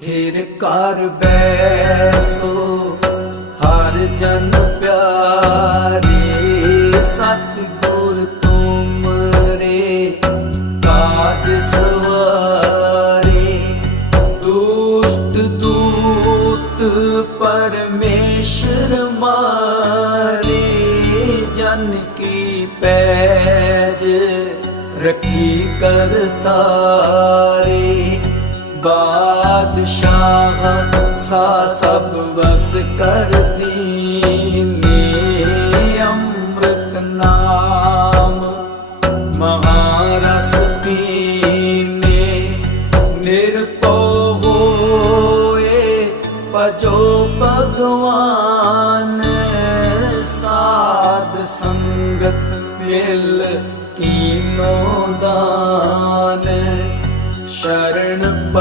ਥਿਰ ਕਰ ਬੈਸੋ, ਹਰ ਜਨ ਪਿਆਰੇ, ਸਤਿਗੁਰ ਤੁਮਰੇ ਕਾਜ ਸਵਾਰੇ। ਦੁਸ਼ਟ ਦੂਤ ਪਰਮੇਸ਼ਰ ਮਾਰੇ, ਜਨ ਕੀ ਪੈਜ ਰਖੀ ਕਰਤਾਰੇ। ਬਾਦਸ਼ਾਹ ਸਾ ਸਭ ਵਸ ਕਰਦੀ ਮੇ ਅੰਮ੍ਰਿਤ ਨਾਮ ਮਹਾਰਸ ਪੀਨੇ ਨਿਰਭਉ ਹੋਏ ਭਜੋ ਭਗਵਾਨ ਸਾਧ ਸੰਗਤ ਮਿਲ ਕੀਨੋ ਦਾਨ சரணப்ப